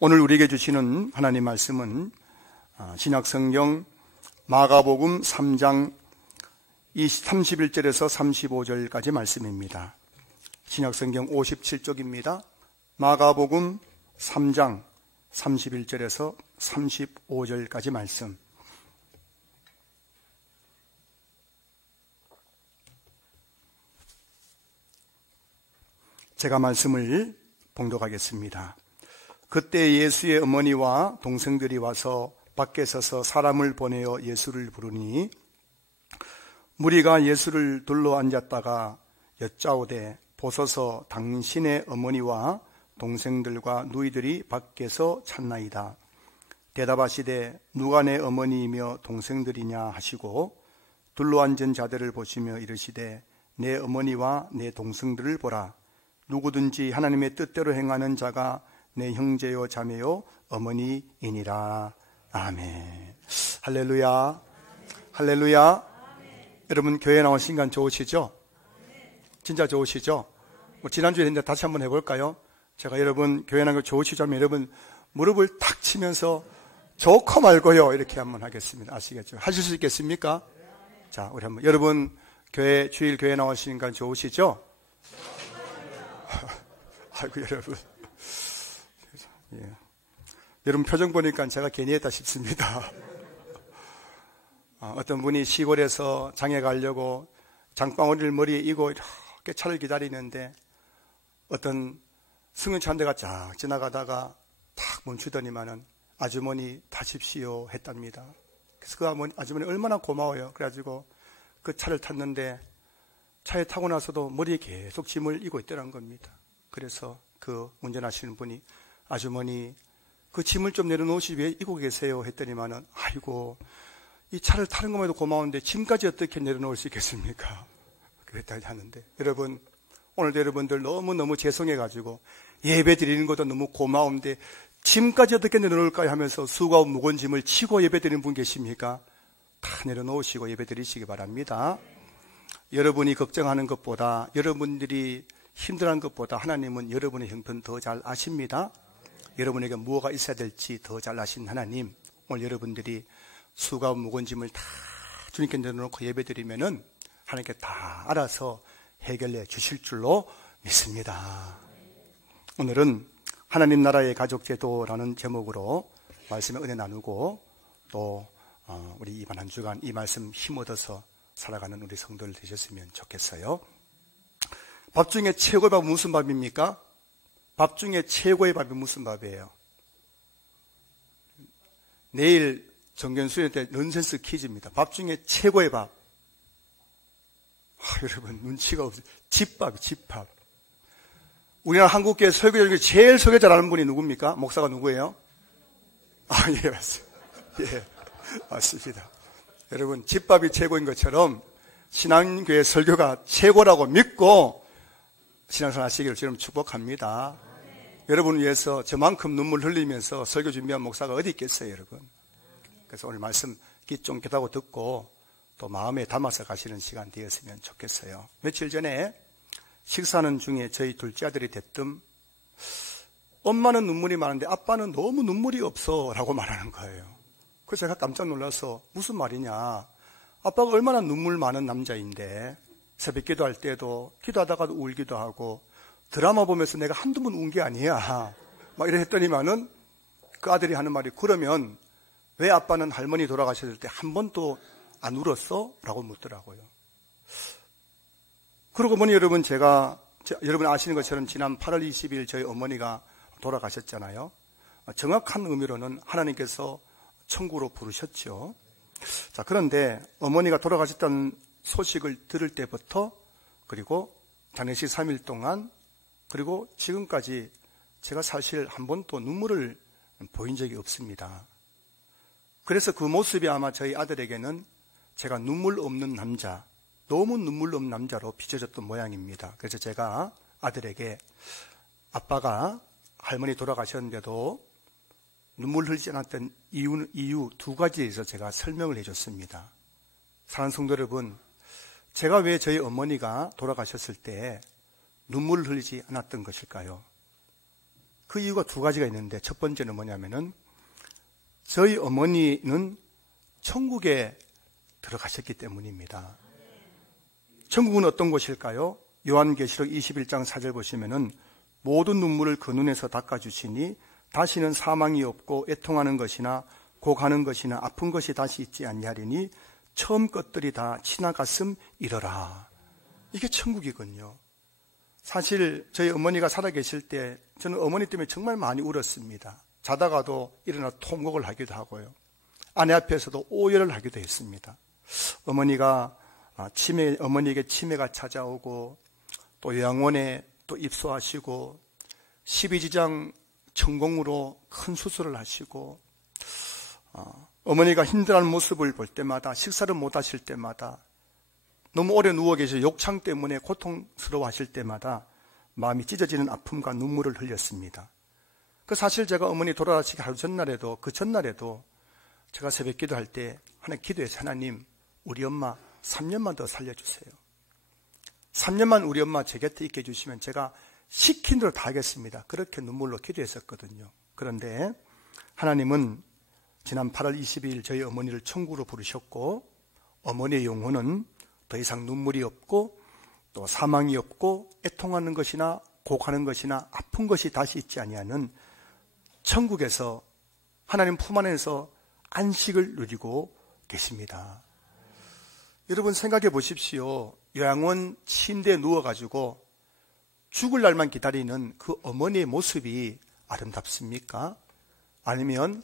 오늘 우리에게 주시는 하나님 말씀은 신약성경 마가복음 3장 31절에서 35절까지 말씀입니다. 신약성경 57쪽입니다. 마가복음 3장 31절에서 35절까지 말씀. 제가 말씀을 봉독하겠습니다. 그때 예수의 어머니와 동생들이 와서 밖에 서서 사람을 보내어 예수를 부르니 무리가 예수를 둘러앉았다가 여짜오되 보소서 당신의 어머니와 동생들과 누이들이 밖에서 찾나이다. 대답하시되 누가 내 어머니이며 동생들이냐 하시고 둘러앉은 자들을 보시며 이르시되 내 어머니와 내 동생들을 보라. 누구든지 하나님의 뜻대로 행하는 자가 내 형제요 자매요 어머니이니라. 아멘. 할렐루야. 아멘. 할렐루야. 아멘. 여러분 교회 나오신 건 좋으시죠? 아멘. 진짜 좋으시죠? 지난주에 했는데 다시 한번 해볼까요? 제가 여러분 교회 나온 거 좋으시죠 하면 여러분 무릎을 탁 치면서 좋고 말고요 이렇게 한번 하겠습니다. 아시겠죠? 하실 수 있겠습니까? 자, 우리 한번 여러분 교회 주일 교회 나오시는 건 좋으시죠? 아이고 여러분, 예. 여러분 표정 보니까 제가 괜히 했다 싶습니다. 어떤 분이 시골에서 장에 가려고 장방울을 머리에 이고 이렇게 차를 기다리는데 어떤 승용차 한 대가 쫙 지나가다가 탁 멈추더니만은 아주머니 타십시오 했답니다. 그래서 그 아주머니 얼마나 고마워요. 그래가지고 그 차를 탔는데 차에 타고 나서도 머리에 계속 짐을 이고 있더란 겁니다. 그래서 그 운전하시는 분이 아주머니 그 짐을 좀 내려놓으시 왜 이고 계세요 했더니만은 아이고 이 차를 타는 것만 해도 고마운데 짐까지 어떻게 내려놓을 수 있겠습니까? 그랬다 하는데 여러분 오늘도 여러분들 너무너무 죄송해가지고 예배 드리는 것도 너무 고마운데 짐까지 어떻게 내려놓을까요 하면서 수고하고 무거운 짐을 치고 예배 드리는 분 계십니까? 다 내려놓으시고 예배 드리시기 바랍니다. 여러분이 걱정하는 것보다 여러분들이 힘들어하는 것보다 하나님은 여러분의 형편 더 잘 아십니다. 여러분에게 무엇가 있어야 될지 더 잘 아신 하나님, 오늘 여러분들이 수고하고 무거운 짐을 다 주님께 내려놓고 예배드리면은 하나님께 다 알아서 해결해 주실 줄로 믿습니다. 오늘은 하나님 나라의 가족제도라는 제목으로 말씀의 은혜 나누고 또 우리 이번 한 주간 이 말씀 힘 얻어서 살아가는 우리 성도들 되셨으면 좋겠어요. 밥 중에 최고의 밥은 무슨 밥입니까? 밥 중에 최고의 밥이 무슨 밥이에요? 내일 정견수련 때 넌센스 퀴즈입니다. 밥 중에 최고의 밥. 여러분 눈치가 없어요. 집밥, 집밥. 우리나라 한국교회 설교 중에 제일 설교 잘하는 분이 누굽니까? 목사가 누구예요? 예, 맞습니다. 예, 맞습니다. 여러분 집밥이 최고인 것처럼 신앙교회 설교가 최고라고 믿고 신앙생활 하시기를 주님 축복합니다. 여러분을 위해서 저만큼 눈물 흘리면서 설교 준비한 목사가 어디 있겠어요, 여러분. 그래서 오늘 말씀 귀 쫑긋하고 듣고 또 마음에 담아서 가시는 시간 되었으면 좋겠어요. 며칠 전에 식사하는 중에 저희 둘째 아들이 대뜸 엄마는 눈물이 많은데 아빠는 너무 눈물이 없어 라고 말하는 거예요. 그래서 제가 깜짝 놀라서 무슨 말이냐, 아빠가 얼마나 눈물 많은 남자인데 새벽 기도할 때도 기도하다가도 울기도 하고 드라마 보면서 내가 한두 번 운 게 아니야 막 이래 했더니만은 그 아들이 하는 말이 그러면 왜 아빠는 할머니 돌아가셨을 때 한 번도 안 울었어? 라고 묻더라고요. 그러고 보니 여러분 여러분 아시는 것처럼 지난 8월 20일 저희 어머니가 돌아가셨잖아요. 정확한 의미로는 하나님께서 천국으로 부르셨죠. 자, 그런데 어머니가 돌아가셨다는 소식을 들을 때부터 그리고 장례식 3일 동안 그리고 지금까지 제가 사실 한 번도 눈물을 보인 적이 없습니다. 그래서 그 모습이 아마 저희 아들에게는 제가 눈물 없는 남자, 너무 눈물 없는 남자로 비춰졌던 모양입니다. 그래서 제가 아들에게 아빠가 할머니 돌아가셨는데도 눈물 흘리지 않았던 이유 두 가지에서 제가 설명을 해줬습니다. 사랑하는 성도 여러분, 제가 왜 저희 어머니가 돌아가셨을 때 눈물을 흘리지 않았던 것일까요? 그 이유가 두 가지가 있는데, 첫 번째는 뭐냐면은 저희 어머니는 천국에 들어가셨기 때문입니다. 천국은 어떤 곳일까요? 요한계시록 21장 4절 보시면은 모든 눈물을 그 눈에서 닦아주시니 다시는 사망이 없고 애통하는 것이나 곡하는 것이나 아픈 것이 다시 있지 아니하리니 처음 것들이 다 지나갔음이러라. 이게 천국이군요. 사실 저희 어머니가 살아계실 때 저는 어머니 때문에 정말 많이 울었습니다. 자다가도 일어나 통곡을 하기도 하고요. 아내 앞에서도 오열을 하기도 했습니다. 어머니에게 치매가 찾아오고 또 요양원에 또 입소하시고 12지장 천공으로 큰 수술을 하시고 어머니가 힘들어하는 모습을 볼 때마다, 식사를 못 하실 때마다, 너무 오래 누워 계셔 욕창 때문에 고통스러워 하실 때마다 마음이 찢어지는 아픔과 눈물을 흘렸습니다. 사실 제가 어머니 돌아가시기 하루 전날에도, 그 전날에도 제가 새벽 기도할 때 하나님 기도해서, 하나님 우리 엄마 3년만 더 살려주세요. 3년만 우리 엄마 제 곁에 있게 해주시면 제가 시킨 대로 다 하겠습니다. 그렇게 눈물로 기도했었거든요. 그런데 하나님은 지난 8월 22일 저희 어머니를 천국으로 부르셨고, 어머니의 영혼은 더 이상 눈물이 없고 또 사망이 없고 애통하는 것이나 곡하는 것이나 아픈 것이 다시 있지 아니하는 천국에서 하나님 품 안에서 안식을 누리고 계십니다. 여러분 생각해 보십시오. 요양원 침대에 누워가지고 죽을 날만 기다리는 그 어머니의 모습이 아름답습니까? 아니면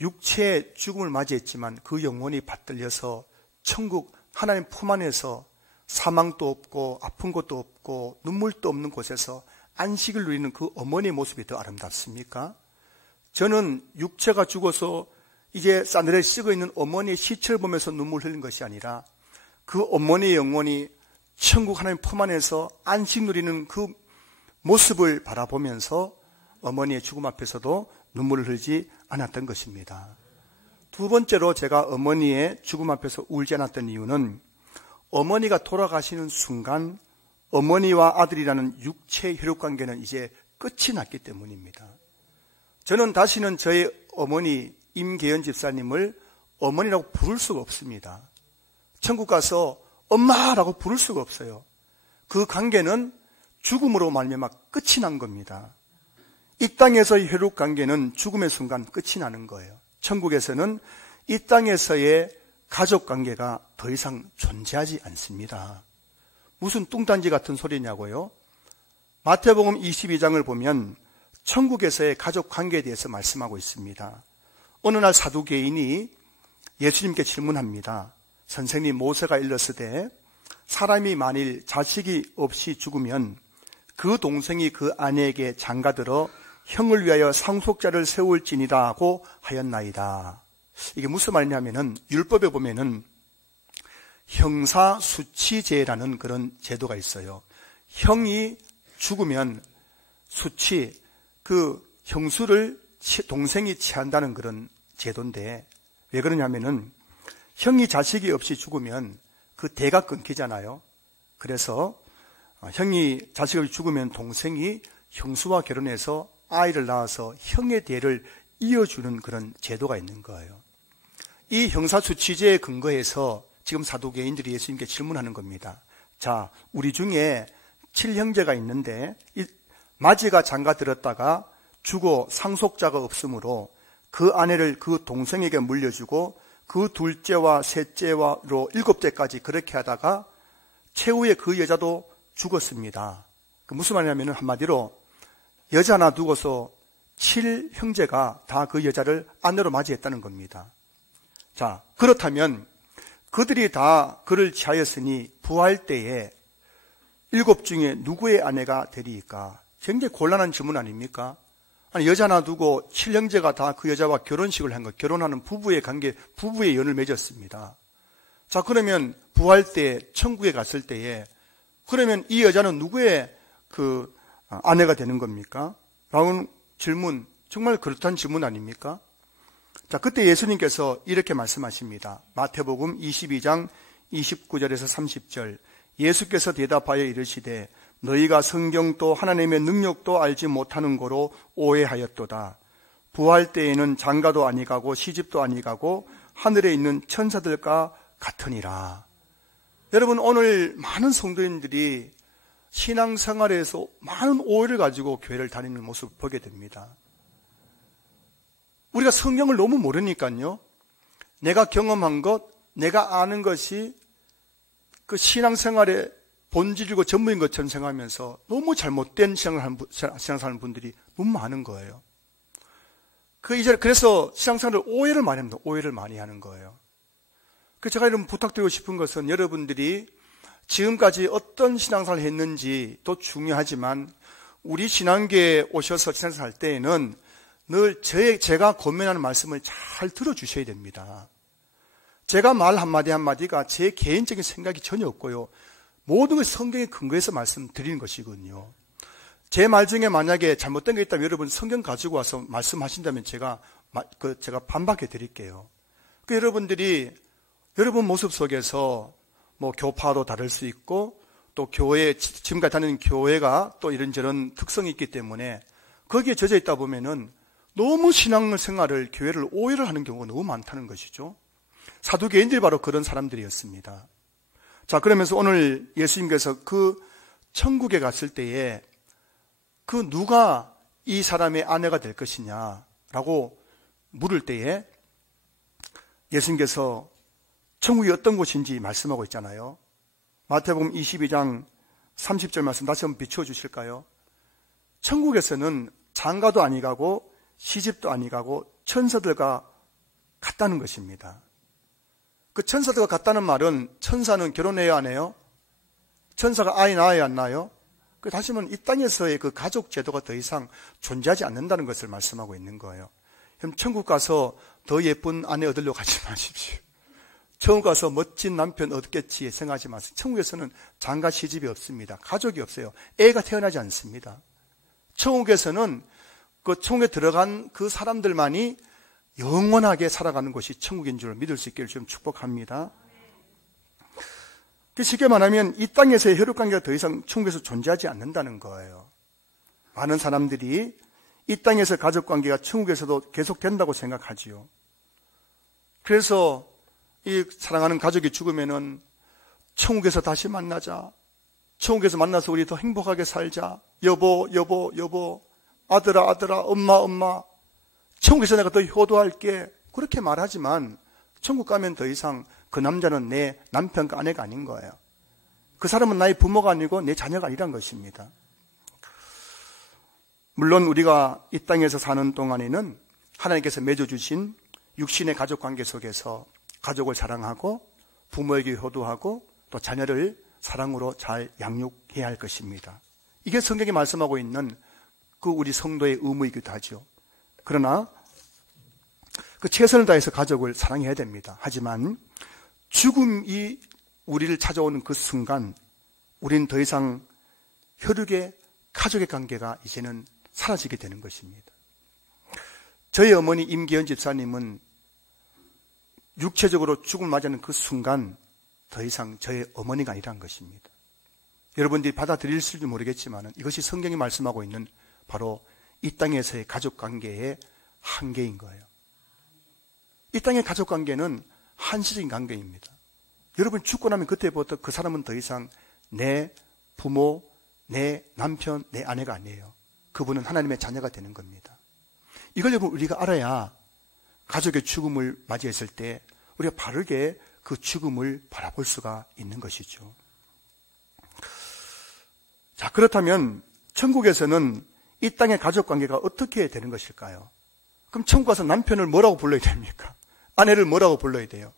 육체의 죽음을 맞이했지만 그 영혼이 받들려서 천국 하나님 품 안에서 사망도 없고 아픈 것도 없고 눈물도 없는 곳에서 안식을 누리는 그 어머니의 모습이 더 아름답습니까? 저는 육체가 죽어서 이제 싸늘해 썩어 있는 어머니의 시체를 보면서 눈물 흘린 것이 아니라 그 어머니의 영혼이 천국 하나님 품 안에서 안식 누리는 그 모습을 바라보면서 어머니의 죽음 앞에서도 눈물을 흘리지 않았던 것입니다. 두 번째로 제가 어머니의 죽음 앞에서 울지 않았던 이유는 어머니가 돌아가시는 순간 어머니와 아들이라는 육체의 혈육관계는 이제 끝이 났기 때문입니다. 저는 다시는 저의 어머니 임계연 집사님을 어머니라고 부를 수가 없습니다. 천국 가서 엄마라고 부를 수가 없어요. 그 관계는 죽음으로 말미암아 끝이 난 겁니다. 이 땅에서의 혈육관계는 죽음의 순간 끝이 나는 거예요. 천국에서는 이 땅에서의 가족관계가 더 이상 존재하지 않습니다. 무슨 뚱딴지 같은 소리냐고요? 마태복음 22장을 보면 천국에서의 가족관계에 대해서 말씀하고 있습니다. 어느 날 사두개인이 예수님께 질문합니다. 선생님, 모세가 일렀으되 사람이 만일 자식이 없이 죽으면 그 동생이 그 아내에게 장가들어 형을 위하여 상속자를 세울지니라 하고 하였나이다. 이게 무슨 말이냐면은 율법에 보면은 형사수치제라는 그런 제도가 있어요. 형이 죽으면 수치, 그 형수를 동생이 취한다는 그런 제도인데, 왜 그러냐면은 형이 자식이 없이 죽으면 그 대가 끊기잖아요. 그래서 형이 자식이 없이 죽으면 동생이 형수와 결혼해서 아이를 낳아서 형의 대를 이어주는 그런 제도가 있는 거예요. 이 형사수치제에 근거해서 지금 사두개인들이 예수님께 질문하는 겁니다. 자, 우리 중에 7형제가 있는데 마지가 장가들었다가 죽어 상속자가 없으므로 그 아내를 그 동생에게 물려주고 그 둘째와 셋째와로 7대까지 그렇게 하다가 최후에 그 여자도 죽었습니다. 무슨 말이냐면 한마디로 여자 하나 두고서 7형제가 다 그 여자를 아내로 맞이했다는 겁니다. 자, 그렇다면 그들이 다 그를 취하였으니 부활 때에 7 중에 누구의 아내가 되리까? 굉장히 곤란한 질문 아닙니까? 아니, 여자 하나 두고 7형제가 다 그 여자와 결혼식을 한 것, 결혼하는 부부의 관계, 부부의 연을 맺었습니다. 자, 그러면 부활 때, 천국에 갔을 때에, 그러면 이 여자는 누구의 그 아내가 되는 겁니까? 라는 질문, 정말 그렇다는 질문 아닙니까? 자, 그때 예수님께서 이렇게 말씀하십니다. 마태복음 22장 29절에서 30절. 예수께서 대답하여 이르시되 너희가 성경도 하나님의 능력도 알지 못하는 거로 오해하였도다. 부활 때에는 장가도 아니가고 시집도 아니가고 하늘에 있는 천사들과 같으니라. 여러분, 오늘 많은 성도인들이 신앙생활에서 많은 오해를 가지고 교회를 다니는 모습을 보게 됩니다. 우리가 성경을 너무 모르니까요. 내가 경험한 것, 내가 아는 것이 그 신앙생활의 본질이고 전부인 것처럼 생각하면서 너무 잘못된 신앙생활 하는 분들이 너무 많은 거예요. 그래서 신앙생활을 오해를 많이 합니다. 오해를 많이 하는 거예요. 그래서 제가 여러분 부탁드리고 싶은 것은 여러분들이 지금까지 어떤 신앙생활을 했는지도 중요하지만 우리 신앙교회에 오셔서 신앙생활 할 때에는 늘 제가 권면하는 말씀을 잘 들어주셔야 됩니다. 제가 말 한마디 한마디가 제 개인적인 생각이 전혀 없고요. 모든 것이 성경에 근거해서 말씀드리는 것이거든요. 제 말 중에 만약에 잘못된 게 있다면 여러분 성경 가지고 와서 말씀하신다면 제가 반박해 드릴게요. 여러분들이 여러분 모습 속에서 뭐 교파도 다를 수 있고 또 지금까지 다니는 교회가 또 이런저런 특성이 있기 때문에 거기에 젖어 있다 보면은 너무 신앙생활을 교회를 오해를 하는 경우가 너무 많다는 것이죠. 사두개인들이 바로 그런 사람들이었습니다. 자, 그러면서 오늘 예수님께서 그 천국에 갔을 때에 그 누가 이 사람의 아내가 될 것이냐라고 물을 때에 예수님께서 천국이 어떤 곳인지 말씀하고 있잖아요. 마태복음 22장 30절 말씀 다시 한번 비추어 주실까요? 천국에서는 장가도 아니가고 시집도 아니가고 천사들과 같다는 것입니다. 그 천사들과 같다는 말은 천사는 결혼해야 안 해요? 천사가 아이 낳아야 안 낳아요? 다시 말하면 이 땅에서의 그 가족 제도가 더 이상 존재하지 않는다는 것을 말씀하고 있는 거예요. 그럼 천국 가서 더 예쁜 아내 얻으려고 하지 마십시오. 천국 가서 멋진 남편 얻겠지 생각하지 마세요. 천국에서는 장가 시집이 없습니다. 가족이 없어요. 애가 태어나지 않습니다. 천국에서는 그 천국에 들어간 그 사람들만이 영원하게 살아가는 것이 천국인 줄 믿을 수 있기를 좀 축복합니다. 쉽게 말하면 이 땅에서의 혈육관계가 더 이상 천국에서 존재하지 않는다는 거예요. 많은 사람들이 이 땅에서 가족관계가 천국에서도 계속된다고 생각하지요. 그래서 이 사랑하는 가족이 죽으면은 천국에서 다시 만나자. 천국에서 만나서 우리 더 행복하게 살자. 여보, 여보, 여보. 아들아, 아들아. 엄마, 엄마. 천국에서 내가 더 효도할게. 그렇게 말하지만 천국 가면 더 이상 그 남자는 내 남편과 아내가 아닌 거예요. 그 사람은 나의 부모가 아니고 내 자녀가 아니란 것입니다. 물론 우리가 이 땅에서 사는 동안에는 하나님께서 맺어주신 육신의 가족관계 속에서 가족을 사랑하고 부모에게 효도하고 또 자녀를 사랑으로 잘 양육해야 할 것입니다. 이게 성경이 말씀하고 있는 그 우리 성도의 의무이기도 하죠. 그러나 그 최선을 다해서 가족을 사랑해야 됩니다. 하지만 죽음이 우리를 찾아오는 그 순간 우리는 더 이상 혈육의 가족의 관계가 이제는 사라지게 되는 것입니다. 저희 어머니 임기현 집사님은 육체적으로 죽음을 맞이하는 그 순간 더 이상 저의 어머니가 아니라는 것입니다. 여러분들이 받아들일지 모르겠지만 이것이 성경이 말씀하고 있는 바로 이 땅에서의 가족관계의 한계인 거예요. 이 땅의 가족관계는 한시적인 관계입니다. 여러분 죽고 나면 그때부터 그 사람은 더 이상 내 부모, 내 남편, 내 아내가 아니에요. 그분은 하나님의 자녀가 되는 겁니다. 이걸 여러분 우리가 알아야 가족의 죽음을 맞이했을 때 우리가 바르게 그 죽음을 바라볼 수가 있는 것이죠. 자, 그렇다면 천국에서는 이 땅의 가족관계가 어떻게 되는 것일까요? 그럼 천국 가서 남편을 뭐라고 불러야 됩니까? 아내를 뭐라고 불러야 돼요?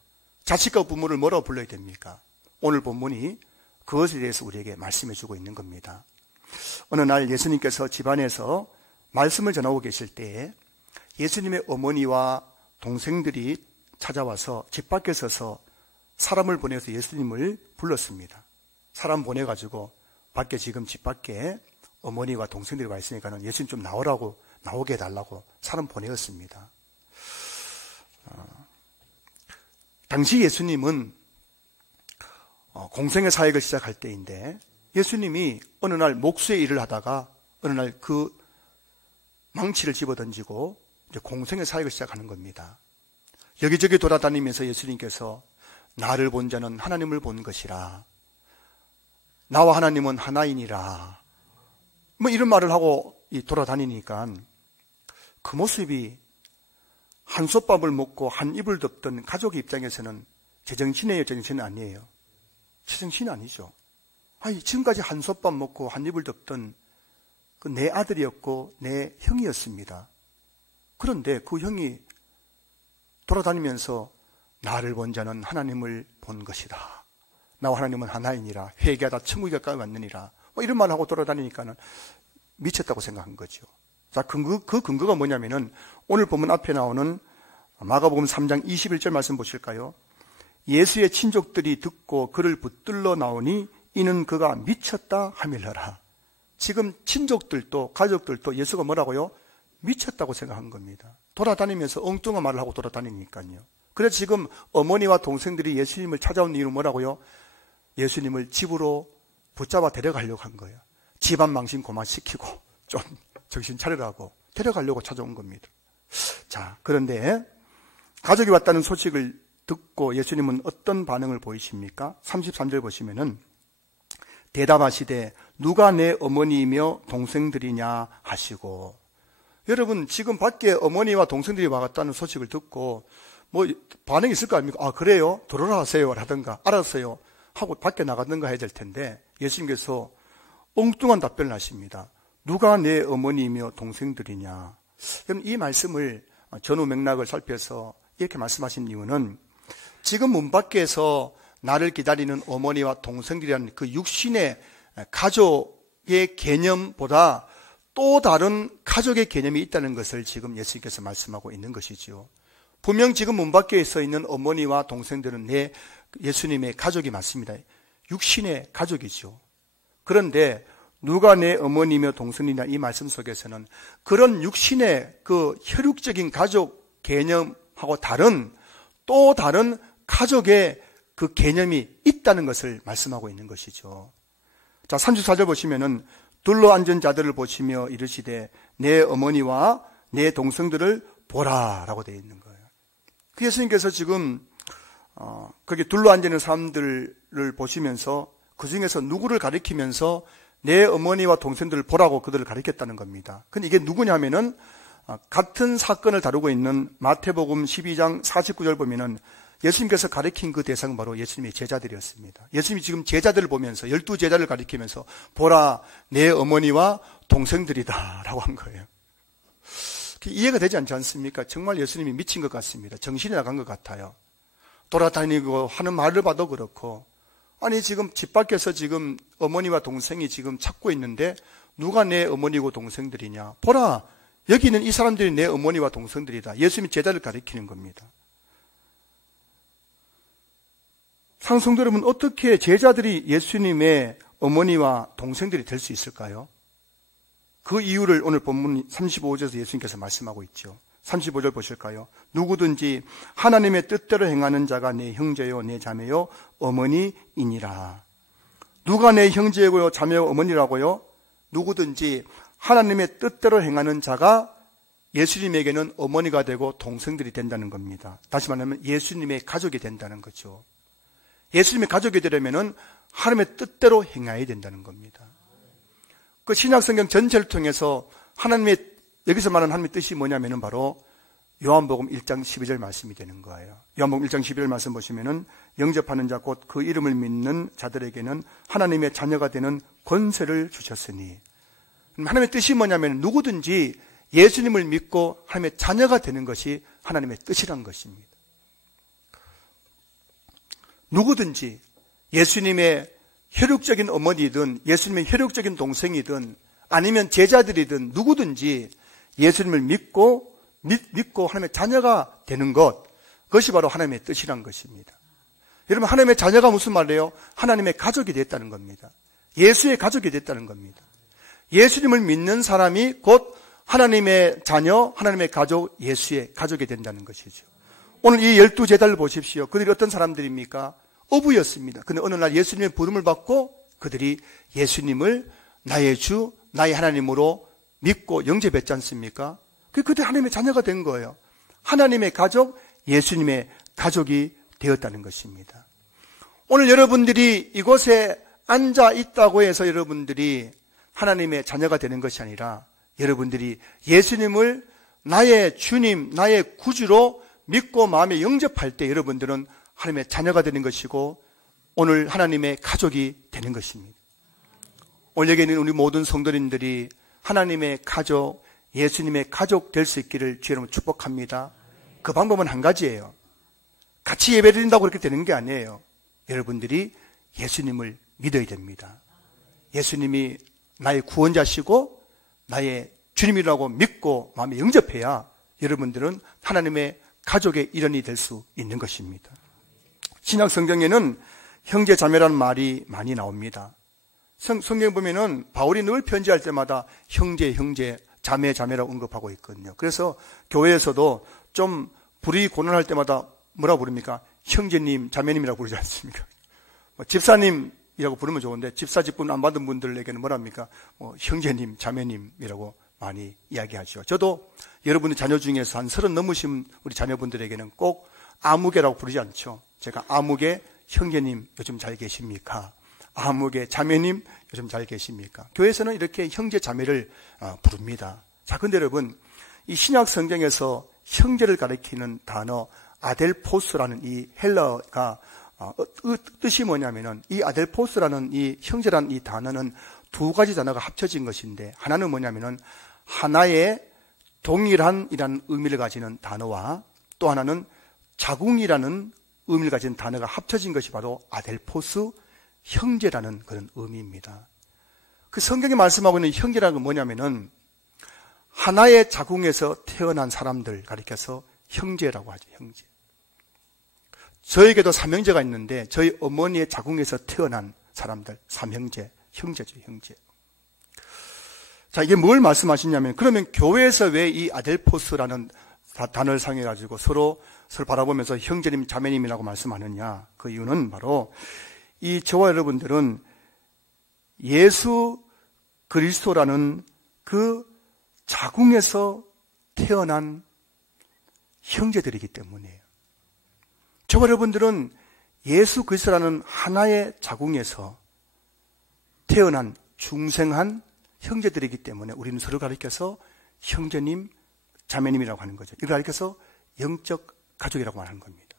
자식과 부모를 뭐라고 불러야 됩니까? 오늘 본문이 그것에 대해서 우리에게 말씀해 주고 있는 겁니다. 어느 날 예수님께서 집안에서 말씀을 전하고 계실 때에 예수님의 어머니와 동생들이 찾아와서 집 밖에 서서 사람을 보내서 예수님을 불렀습니다. 사람 보내가지고 밖에 지금 집 밖에 어머니와 동생들이 와 있으니까는 예수님 좀 나오게 해달라고 사람 보내었습니다. 당시 예수님은 공생의 사역을 시작할 때인데 예수님이 어느 날 목수의 일을 하다가 어느 날 그 망치를 집어던지고 이제 공생의 사역을 시작하는 겁니다. 여기저기 돌아다니면서 예수님께서 나를 본 자는 하나님을 본 것이라, 나와 하나님은 하나이니라, 뭐 이런 말을 하고 돌아다니니까 그 모습이 한솥밥을 먹고 한 입을 덮던 가족의 입장에서는 제정신이에요, 제정신은 아니에요? 제정신이 아니죠. 아니, 지금까지 한솥밥 먹고 한 입을 덮던 그 내 아들이었고 내 형이었습니다. 그런데 그 형이 돌아다니면서 나를 본 자는 하나님을 본 것이다, 나와 하나님은 하나이니라, 회개하다 천국에 가까이 왔느니라, 뭐 이런 말을 하고 돌아다니니까는 미쳤다고 생각한 거죠. 자, 그 근거가 뭐냐면은 오늘 본문 앞에 나오는 마가복음 3장 21절 말씀 보실까요? 예수의 친족들이 듣고 그를 붙들러 나오니 이는 그가 미쳤다 하밀러라. 지금 친족들도 가족들도 예수가 뭐라고요? 미쳤다고 생각한 겁니다. 돌아다니면서 엉뚱한 말을 하고 돌아다니니까요. 그래서 지금 어머니와 동생들이 예수님을 찾아온 이유는 뭐라고요? 예수님을 집으로 붙잡아 데려가려고 한 거예요. 집안 망신 고만시키고 좀 정신 차리라고 데려가려고 찾아온 겁니다. 자, 그런데 가족이 왔다는 소식을 듣고 예수님은 어떤 반응을 보이십니까? 33절 보시면은 대답하시되 누가 내 어머니이며 동생들이냐 하시고, 여러분 지금 밖에 어머니와 동생들이 와갔다는 소식을 듣고 뭐 반응이 있을 거 아닙니까? 아, 그래요? 들어라 하세요 라든가 알았어요 하고 밖에 나가든가 해야 될 텐데 예수님께서 엉뚱한 답변을 하십니다. 누가 내 어머니이며 동생들이냐. 그럼 이 말씀을 전후 맥락을 살펴서 이렇게 말씀하신 이유는 지금 문 밖에서 나를 기다리는 어머니와 동생들이라는 그 육신의 가족의 개념보다 또 다른 가족의 개념이 있다는 것을 지금 예수님께서 말씀하고 있는 것이지요. 분명 지금 문 밖에 서 있는 어머니와 동생들은 예수님의 가족이 맞습니다. 육신의 가족이죠. 그런데 누가 내 어머니며 동생이냐 이 말씀 속에서는 그런 육신의 그 혈육적인 가족 개념하고 다른 또 다른 가족의 그 개념이 있다는 것을 말씀하고 있는 것이죠. 자, 34절 보시면은 둘러 앉은 자들을 보시며 이르시되 내 어머니와 내 동생들을 보라라고 되어 있는 거예요. 그 예수님께서 지금 거기 둘러 앉은 사람들을 보시면서 그 중에서 누구를 가리키면서 내 어머니와 동생들을 보라고 그들을 가리켰다는 겁니다. 근데 이게 누구냐면은 같은 사건을 다루고 있는 마태복음 12장 49절 보면은 예수님께서 가리킨 그 대상은 바로 예수님의 제자들이었습니다. 예수님이 지금 제자들을 보면서 12제자를 가리키면서 보라 내 어머니와 동생들이다 라고 한 거예요. 이해가 되지 않지 않습니까? 정말 예수님이 미친 것 같습니다. 정신이 나간 것 같아요. 돌아다니고 하는 말을 봐도 그렇고, 아니 지금 집 밖에서 지금 어머니와 동생이 지금 찾고 있는데 누가 내 어머니고 동생들이냐. 보라 여기 있는 이 사람들이 내 어머니와 동생들이다. 예수님이 제자를 가리키는 겁니다. 상성도 여러분, 어떻게 제자들이 예수님의 어머니와 동생들이 될 수 있을까요? 그 이유를 오늘 본문 35절에서 예수님께서 말씀하고 있죠. 35절 보실까요? 누구든지 하나님의 뜻대로 행하는 자가 내 형제요 내 자매요 어머니이니라. 누가 내 형제고요 자매요 어머니라고요? 누구든지 하나님의 뜻대로 행하는 자가 예수님에게는 어머니가 되고 동생들이 된다는 겁니다. 다시 말하면 예수님의 가족이 된다는 거죠. 예수님의 가족이 되려면 하나님의 뜻대로 행해야 된다는 겁니다. 그 신약성경 전체를 통해서 하나님의, 여기서 말하는 하나님의 뜻이 뭐냐면은 바로 요한복음 1장 12절 말씀이 되는 거예요. 요한복음 1장 12절 말씀 보시면은 영접하는 자 곧 그 이름을 믿는 자들에게는 하나님의 자녀가 되는 권세를 주셨으니, 하나님의 뜻이 뭐냐면 누구든지 예수님을 믿고 하나님의 자녀가 되는 것이 하나님의 뜻이란 것입니다. 누구든지 예수님의 혈육적인 어머니든 예수님의 혈육적인 동생이든 아니면 제자들이든 누구든지 예수님을 믿고 하나님의 자녀가 되는 것, 그것이 바로 하나님의 뜻이란 것입니다. 여러분, 하나님의 자녀가 무슨 말이에요? 하나님의 가족이 됐다는 겁니다. 예수의 가족이 됐다는 겁니다. 예수님을 믿는 사람이 곧 하나님의 자녀, 하나님의 가족, 예수의 가족이 된다는 것이죠. 오늘 이 12제자를 보십시오. 그들이 어떤 사람들입니까? 어부였습니다. 근데 어느 날 예수님의 부름을 받고 그들이 예수님을 나의 주, 나의 하나님으로 믿고 영접했지 않습니까? 그들이 하나님의 자녀가 된 거예요. 하나님의 가족, 예수님의 가족이 되었다는 것입니다. 오늘 여러분들이 이곳에 앉아 있다고 해서 여러분들이 하나님의 자녀가 되는 것이 아니라 여러분들이 예수님을 나의 주님, 나의 구주로 믿고 마음에 영접할 때 여러분들은 하나님의 자녀가 되는 것이고 오늘 하나님의 가족이 되는 것입니다. 오늘 여기 있는 우리 모든 성도님들이 하나님의 가족, 예수님의 가족 될 수 있기를 주의 이름으로 축복합니다. 그 방법은 한 가지예요. 같이 예배드린다고 그렇게 되는 게 아니에요. 여러분들이 예수님을 믿어야 됩니다. 예수님이 나의 구원자시고 나의 주님이라고 믿고 마음에 영접해야 여러분들은 하나님의 가족의 일원이 될 수 있는 것입니다. 신약 성경에는 형제 자매라는 말이 많이 나옵니다. 성경 보면은 바울이 늘 편지할 때마다 형제, 자매, 자매라고 언급하고 있거든요. 그래서 교회에서도 좀 불이 고난할 때마다 뭐라 부릅니까? 형제님, 자매님이라고 부르지 않습니까? 집사님이라고 부르면 좋은데 집사 직분 안 받은 분들에게는 뭐랍니까? 형제님, 자매님이라고 많이 이야기하죠. 저도 여러분의 자녀 중에서 한 30 넘으신 우리 자녀분들에게는 꼭 아무개라고 부르지 않죠. 제가 아무개 형제님 요즘 잘 계십니까? 아무개 자매님 요즘 잘 계십니까? 교회에서는 이렇게 형제 자매를 부릅니다. 자, 근데 여러분 이 신약 성경에서 형제를 가리키는 단어 아델포스라는 이 헬라가 뜻이 뭐냐면은 이 아델포스라는 이 형제라는 이 단어는 두 가지 단어가 합쳐진 것인데 하나는 뭐냐면은 하나의 동일한이라는 의미를 가지는 단어와 또 하나는 자궁이라는 의미를 가진 단어가 합쳐진 것이 바로 아델포스 형제라는 그런 의미입니다. 그 성경이 말씀하고 있는 형제라는 건 뭐냐면은 하나의 자궁에서 태어난 사람들 가리켜서 형제라고 하죠. 형제. 저에게도 삼형제가 있는데 저희 어머니의 자궁에서 태어난 사람들 삼형제, 형제죠. 형제. 자, 이게 뭘 말씀하시냐면 그러면 교회에서 왜 이 아델포스라는 단어를 사용해가지고 서로 바라보면서 형제님, 자매님이라고 말씀하느냐. 그 이유는 바로 이 저와 여러분들은 예수 그리스도라는 그 자궁에서 태어난 형제들이기 때문이에요. 저와 여러분들은 예수 그리스도라는 하나의 자궁에서 태어난 중생한 형제들이기 때문에 우리는 서로 가리켜서 형제님, 자매님이라고 하는 거죠. 이걸 가리켜서 영적 가족이라고 말하는 겁니다.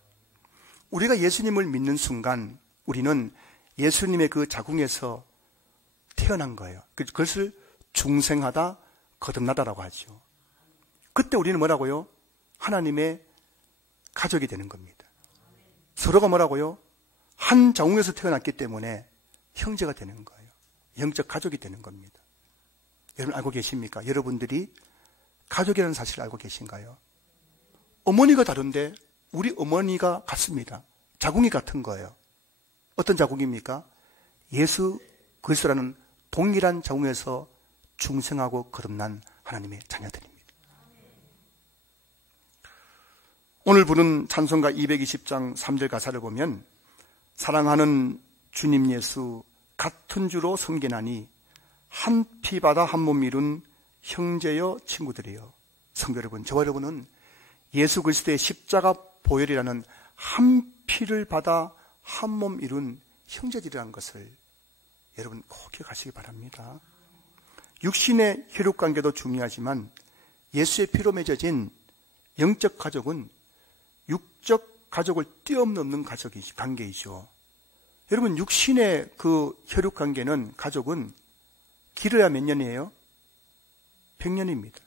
우리가 예수님을 믿는 순간 우리는 예수님의 그 자궁에서 태어난 거예요. 그것을 중생하다, 거듭나다라고 하죠. 그때 우리는 뭐라고요? 하나님의 가족이 되는 겁니다. 서로가 뭐라고요? 한 자궁에서 태어났기 때문에 형제가 되는 거예요. 영적 가족이 되는 겁니다. 여러분 알고 계십니까? 여러분들이 가족이라는 사실을 알고 계신가요? 어머니가 다른데 우리 어머니가 같습니다. 자궁이 같은 거예요. 어떤 자궁입니까? 예수 그리스도라는 동일한 자궁에서 중생하고 거듭난 하나님의 자녀들입니다. 오늘 부른 찬송가 220장 3절 가사를 보면 사랑하는 주님 예수 같은 주로 섬기나니 한 피 받아 한 몸 이룬 형제여 친구들이여. 성도 여러분, 저와 여러분은 예수 그리스도의 십자가 보혈이라는 한 피를 받아 한 몸 이룬 형제들이라는 것을 여러분 꼭 기억하시기 바랍니다. 육신의 혈육관계도 중요하지만 예수의 피로 맺어진 영적 가족은 육적 가족을 뛰어넘는 관계이죠. 여러분 육신의 그 혈육관계는 가족은 길어야 몇 년이에요? 100년입니다.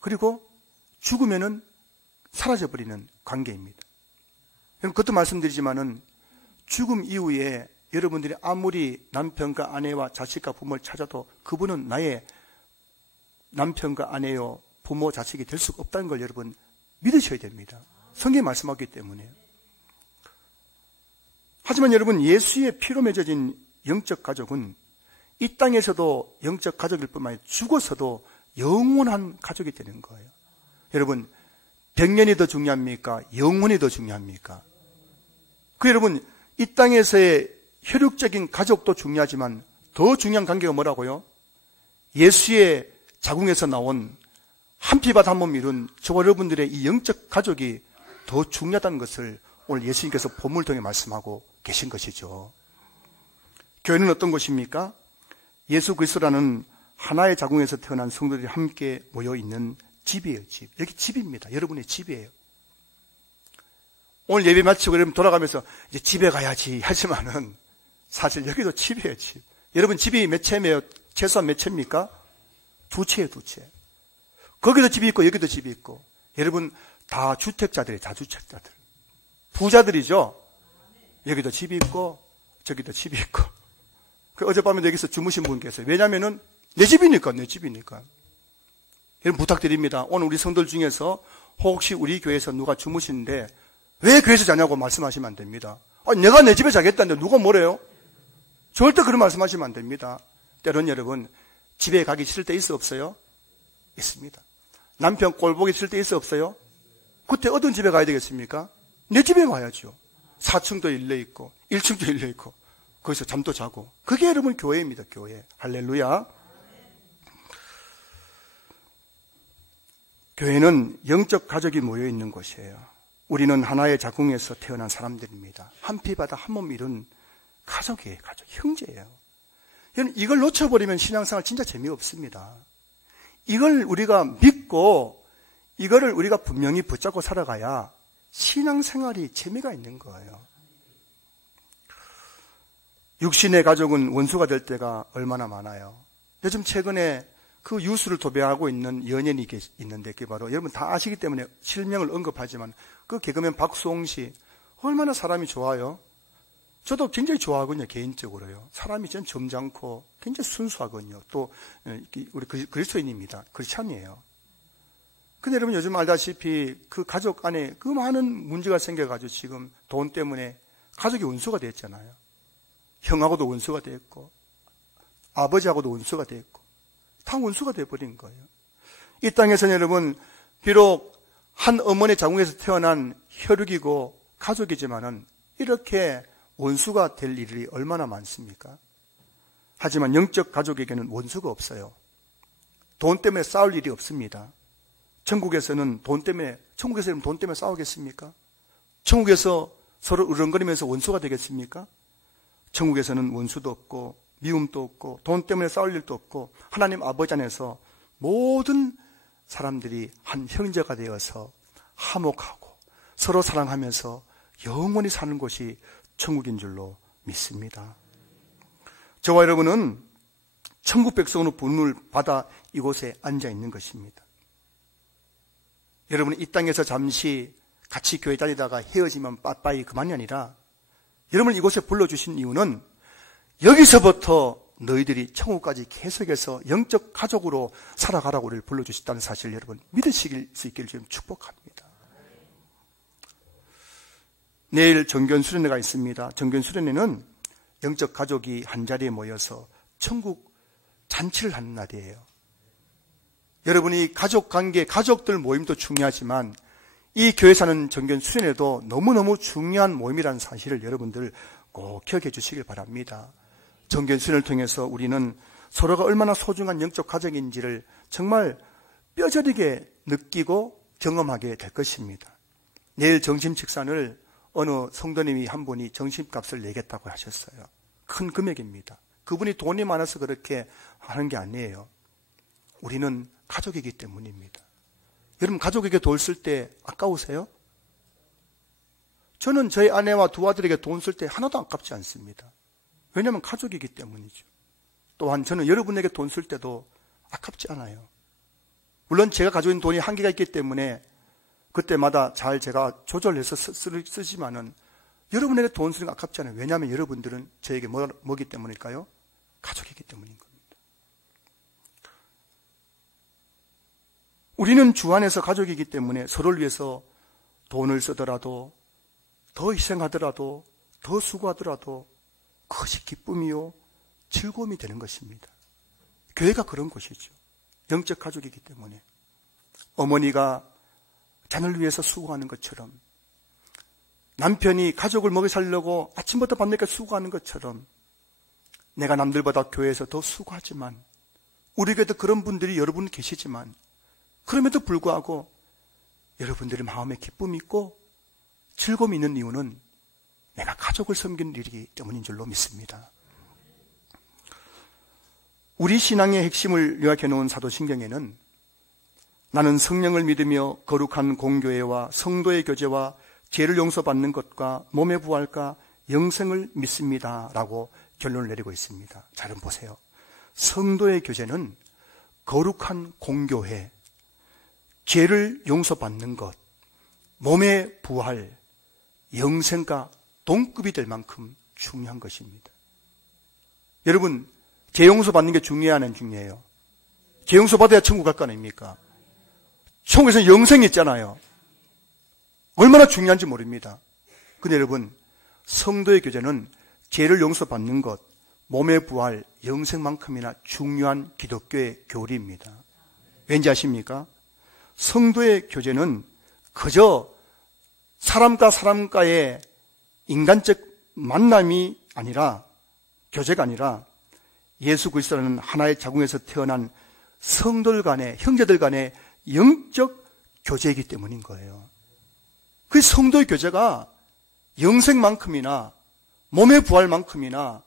그리고 죽으면은 사라져버리는 관계입니다. 여러분 그것도 말씀드리지만은 죽음 이후에 여러분들이 아무리 남편과 아내와 자식과 부모를 찾아도 그분은 나의 남편과 아내요 부모 자식이 될 수가 없다는 걸 여러분 믿으셔야 됩니다. 성경이 말씀하기 때문에. 하지만 여러분 예수의 피로 맺어진 영적 가족은 이 땅에서도 영적 가족일 뿐만 아니라 죽어서도 영원한 가족이 되는 거예요. 여러분 100년이 더 중요합니까? 영혼이 더 중요합니까? 그 여러분 이 땅에서의 혈육적인 가족도 중요하지만 더 중요한 관계가 뭐라고요? 예수의 자궁에서 나온 한 피밭 한 몸 이룬 저와 여러분들의 이 영적 가족이 더 중요하다는 것을 오늘 예수님께서 본문을 통해 말씀하고 계신 것이죠. 교회는 어떤 곳입니까? 예수 그리스도라는 하나의 자궁에서 태어난 성도들이 함께 모여 있는 집이에요, 집. 여기 집입니다. 여러분의 집이에요. 오늘 예배 마치고 여러분 돌아가면서 이제 집에 가야지 하지만은 사실 여기도 집이에요, 집. 여러분 집이 몇 채매요? 최소한 몇 채입니까? 두 채예요, 두 채. 거기도 집이 있고 여기도 집이 있고. 여러분 다 주택자들이에요, 다주택자들. 부자들이죠? 여기도 집이 있고 저기도 집이 있고. 어젯밤에 여기서 주무신 분 계세요. 왜냐면은 내 집이니까, 내 집이니까. 여러분 부탁드립니다. 오늘 우리 성도들 중에서 혹시 우리 교회에서 누가 주무시는데 왜 교회에서 자냐고 말씀하시면 안 됩니다. 내가 내 집에 자겠다는데 누가 뭐래요? 절대 그런 말씀하시면 안 됩니다. 때로는 여러분 집에 가기 싫을 때 있어 없어요? 있습니다. 남편 꼴 보기 싫을 때 있어 없어요? 그때 어떤 집에 가야 되겠습니까? 내 집에 가야죠. 4층도 일려 있고 1층도 일려 있고 거기서 잠도 자고. 그게 여러분 교회입니다. 교회. 할렐루야. 교회는 영적 가족이 모여있는 곳이에요. 우리는 하나의 자궁에서 태어난 사람들입니다. 한 피바다 한 몸 이룬 가족이에요. 가족, 형제예요. 이걸 놓쳐버리면 신앙생활 진짜 재미없습니다. 이걸 우리가 믿고 이거를 우리가 분명히 붙잡고 살아가야 신앙생활이 재미가 있는 거예요. 육신의 가족은 원수가 될 때가 얼마나 많아요. 요즘 최근에 그 유수를 도배하고 있는 연예인이 있는데 그게 바로 여러분 다 아시기 때문에 실명을 언급하지만 그 개그맨 박수홍 씨 얼마나 사람이 좋아요. 저도 굉장히 좋아하거든요. 개인적으로요. 사람이 전 점잖고 굉장히 순수하거든요. 또 우리 그리스도인입니다. 크리스찬이에요. 근데 여러분 요즘 알다시피 그 가족 안에 그 많은 문제가 생겨가지고 지금 돈 때문에 가족이 원수가 됐잖아요. 형하고도 원수가 됐고 아버지하고도 원수가 됐고 다 원수가 돼버린 거예요. 이 땅에서는 여러분 비록 한 어머니 자궁에서 태어난 혈육이고 가족이지만은 이렇게 원수가 될 일이 얼마나 많습니까? 하지만 영적 가족에게는 원수가 없어요. 돈 때문에 싸울 일이 없습니다. 천국에서는 돈 때문에 싸우겠습니까? 천국에서 서로 으렁거리면서 원수가 되겠습니까? 천국에서는 원수도 없고 미움도 없고 돈 때문에 싸울 일도 없고 하나님 아버지 안에서 모든 사람들이 한 형제가 되어서 화목하고 서로 사랑하면서 영원히 사는 곳이 천국인 줄로 믿습니다. 저와 여러분은 천국 백성으로 부름을 받아 이곳에 앉아 있는 것입니다. 여러분은 이 땅에서 잠시 같이 교회 다니다가 헤어지면 빠빠이 그만이 아니라 여러분을 이곳에 불러주신 이유는 여기서부터 너희들이 천국까지 계속해서 영적 가족으로 살아가라고 우리를 불러주셨다는 사실을 여러분 믿으실 수 있기를 지금 축복합니다. 내일 정견 수련회가 있습니다. 정견 수련회는 영적 가족이 한자리에 모여서 천국 잔치를 하는 날이에요. 여러분이 가족 관계, 가족들 모임도 중요하지만 이 교회에서 하는 정견 수련회도 너무너무 중요한 모임이라는 사실을 여러분들 꼭 기억해 주시길 바랍니다. 정견 수련을 통해서 우리는 서로가 얼마나 소중한 영적 가족인지를 정말 뼈저리게 느끼고 경험하게 될 것입니다. 내일 점심 식사를 어느 성도님이 한 분이 점심값을 내겠다고 하셨어요. 큰 금액입니다. 그분이 돈이 많아서 그렇게 하는 게 아니에요. 우리는 가족이기 때문입니다. 여러분 가족에게 돈 쓸 때 아까우세요? 저는 저희 아내와 두 아들에게 돈 쓸 때 하나도 아깝지 않습니다. 왜냐하면 가족이기 때문이죠. 또한 저는 여러분에게 돈 쓸 때도 아깝지 않아요. 물론 제가 가지고 있는 돈이 한계가 있기 때문에 그때마다 잘 제가 조절해서 쓰지만은 여러분에게 돈 쓰는 거 아깝지 않아요. 왜냐하면 여러분들은 저에게 뭐기 때문일까요? 가족이기 때문인 겁니다. 우리는 주 안에서 가족이기 때문에 서로를 위해서 돈을 쓰더라도 더 희생하더라도 더 수고하더라도 그것이 기쁨이요 즐거움이 되는 것입니다. 교회가 그런 곳이죠. 영적 가족이기 때문에 어머니가 자녀를 위해서 수고하는 것처럼 남편이 가족을 먹여 살려고 아침부터 밤늦게 수고하는 것처럼 내가 남들보다 교회에서 더 수고하지만, 우리 교회도 그런 분들이 여러분 계시지만, 그럼에도 불구하고 여러분들의 마음에 기쁨이 있고 즐거움이 있는 이유는 내가 가족을 섬기는 일이기 때문인 줄로 믿습니다. 우리 신앙의 핵심을 요약해 놓은 사도신경에는 나는 성령을 믿으며 거룩한 공교회와 성도의 교제와 죄를 용서받는 것과 몸의 부활과 영생을 믿습니다 라고 결론을 내리고 있습니다. 잘 보세요. 성도의 교제는 거룩한 공교회, 죄를 용서받는 것, 몸의 부활, 영생과 동급이 될 만큼 중요한 것입니다. 여러분, 죄 용서받는 게 중요해야 안 중요해요? 죄 용서받아야 천국 갈 거 아닙니까? 천국에서 영생이 있잖아요. 얼마나 중요한지 모릅니다. 근데 여러분, 성도의 교제는 죄를 용서받는 것, 몸의 부활, 영생만큼이나 중요한 기독교의 교리입니다. 왠지 아십니까? 성도의 교제는 그저 사람과 사람과의 인간적 만남이 아니라, 교제가 아니라 예수 그리스도라는 하나의 자궁에서 태어난 성도들 간의, 형제들 간의 영적 교제이기 때문인 거예요. 그 성도의 교제가 영생만큼이나 몸의 부활만큼이나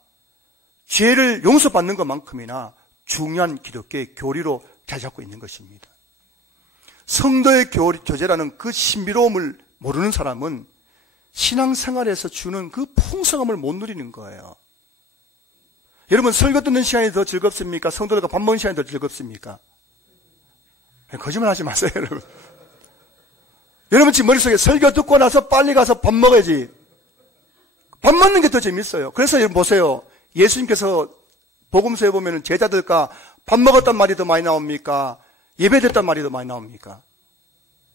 죄를 용서받는 것만큼이나 중요한 기독교의 교리로 자리 잡고 있는 것입니다. 성도의 교제라는 그 신비로움을 모르는 사람은 신앙생활에서 주는 그 풍성함을 못 누리는 거예요. 여러분, 설교 듣는 시간이 더 즐겁습니까? 성도들과 밥 먹는 시간이 더 즐겁습니까? 거짓말 하지 마세요, 여러분. 여러분 지금 머릿속에 설교 듣고 나서 빨리 가서 밥 먹어야지. 밥 먹는 게 더 재밌어요. 그래서 여러분 보세요. 예수님께서 복음서에 보면 제자들과 밥 먹었단 말이 더 많이 나옵니까? 예배됐단 말이 더 많이 나옵니까?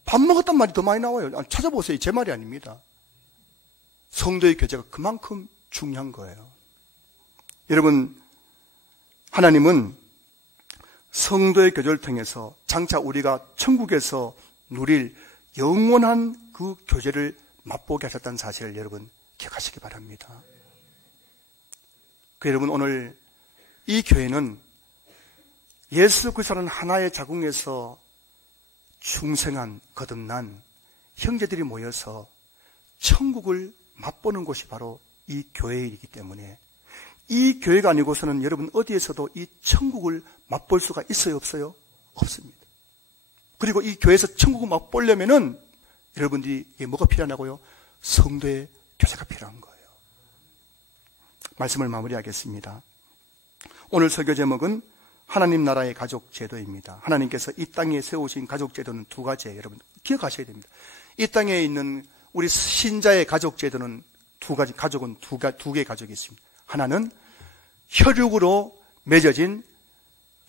밥 먹었단 말이 더 많이 나와요. 찾아보세요. 제 말이 아닙니다. 성도의 교제가 그만큼 중요한 거예요. 여러분, 하나님은 성도의 교제를 통해서 장차 우리가 천국에서 누릴 영원한 그 교제를 맛보게 하셨다는 사실을 여러분 기억하시기 바랍니다. 여러분, 오늘 이 교회는 예수 그리스도라는 하나의 자궁에서 중생한 거듭난 형제들이 모여서 천국을 맛보는 곳이 바로 이 교회이기 때문에, 이 교회가 아니고서는 여러분 어디에서도 이 천국을 맛볼 수가 있어요, 없어요? 없습니다. 그리고 이 교회에서 천국을 맛보려면은 여러분들이 뭐가 필요하냐고요? 성도의 교제가 필요한 거예요. 말씀을 마무리하겠습니다. 오늘 설교 제목은 하나님 나라의 가족 제도입니다. 하나님께서 이 땅에 세우신 가족 제도는 두 가지예요. 여러분 기억하셔야 됩니다. 이 땅에 있는 우리 신자의 가족 제도는 두 가지, 가족은 두 개의 가족이 있습니다. 하나는 혈육으로 맺어진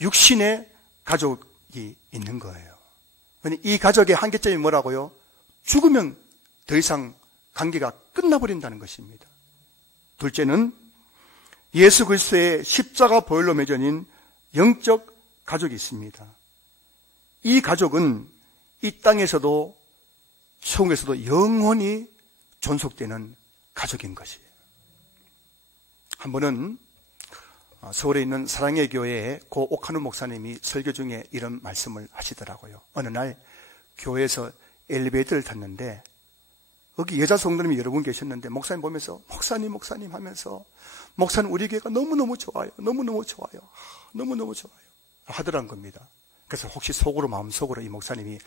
육신의 가족이 있는 거예요. 이 가족의 한계점이 뭐라고요? 죽으면 더 이상 관계가 끝나버린다는 것입니다. 둘째는 예수 그리스도의 십자가 보혈로 맺어진 영적 가족이 있습니다. 이 가족은 이 땅에서도 천국에서도 영원히 존속되는 가족인 것이에요. 한 번은 서울에 있는 사랑의 교회에 고 옥한우 목사님이 설교 중에 이런 말씀을 하시더라고요. 어느 날 교회에서 엘리베이터를 탔는데 거기 여자 성도님이 여러 분 계셨는데 목사님 보면서 목사님 하면서 목사님 우리 교회가 너무너무 좋아요. 너무너무 좋아요. 너무너무 좋아요. 하더란 겁니다. 그래서 혹시 속으로 마음속으로 이 목사님이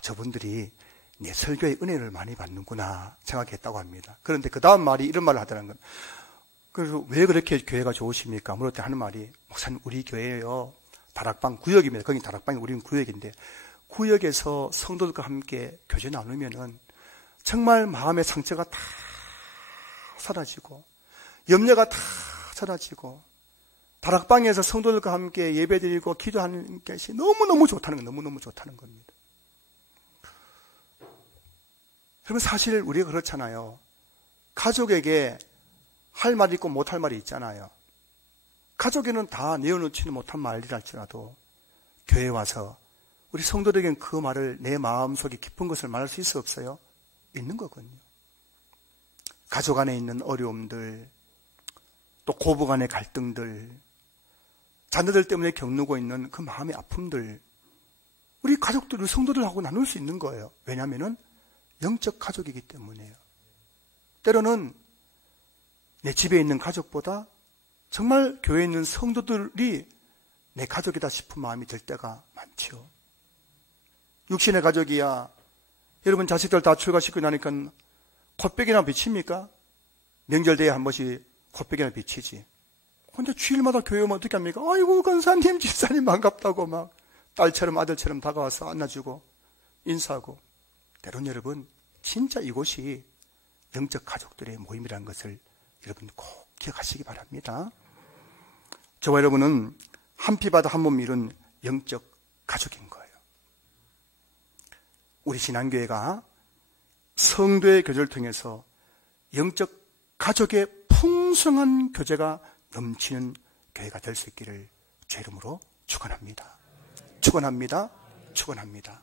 저분들이 내 설교의 은혜를 많이 받는구나 생각했다고 합니다. 그런데 그 다음 말이 이런 말을 하더라는 겁니다. 그래서 왜 그렇게 교회가 좋으십니까? 물을 때 하는 말이 목사님 우리 교회요 다락방 구역입니다. 거기 다락방이 우리는 구역인데 구역에서 성도들과 함께 교제 나누면은 정말 마음의 상처가 다 사라지고 염려가 다 사라지고 다락방에서 성도들과 함께 예배드리고 기도하는 것이 너무너무 좋다는 건 너무너무 좋다는 겁니다. 여러분 사실 우리가 그렇잖아요. 가족에게 할 말이 있고 못할 말이 있잖아요. 가족에는 다 내어놓지는 못한 말이랄지라도 교회에 와서 우리 성도들에게는 그 말을 내 마음속에 깊은 것을 말할 수 있어 없어요? 있는 거거든요. 가족 안에 있는 어려움들, 또 고부 간의 갈등들, 자녀들 때문에 겪고 있는 그 마음의 아픔들, 우리 가족들, 우리 성도들하고 나눌 수 있는 거예요. 왜냐하면 영적 가족이기 때문이에요. 때로는 내 집에 있는 가족보다 정말 교회에 있는 성도들이 내 가족이다 싶은 마음이 들 때가 많죠. 육신의 가족이야. 여러분 자식들 다 출가시키고 나니까 콧배기나 비칩니까? 명절 때에 한 번씩 콧배기나 비치지. 근데 주일마다 교회 오면 어떻게 합니까? 아이고 권사님, 집사님 반갑다고 막 딸처럼 아들처럼 다가와서 안아주고 인사하고. 때론 여러분 진짜 이곳이 영적 가족들의 모임이라는 것을 여러분 꼭 기억하시기 바랍니다. 저와 여러분은 한 피 바다 한 몸 이룬 영적 가족인 거예요. 우리 신앙교회가 성도의 교제를 통해서 영적 가족의 풍성한 교제가 넘치는 교회가 될 수 있기를 주 이름으로 축원합니다. 축원합니다. 축원합니다.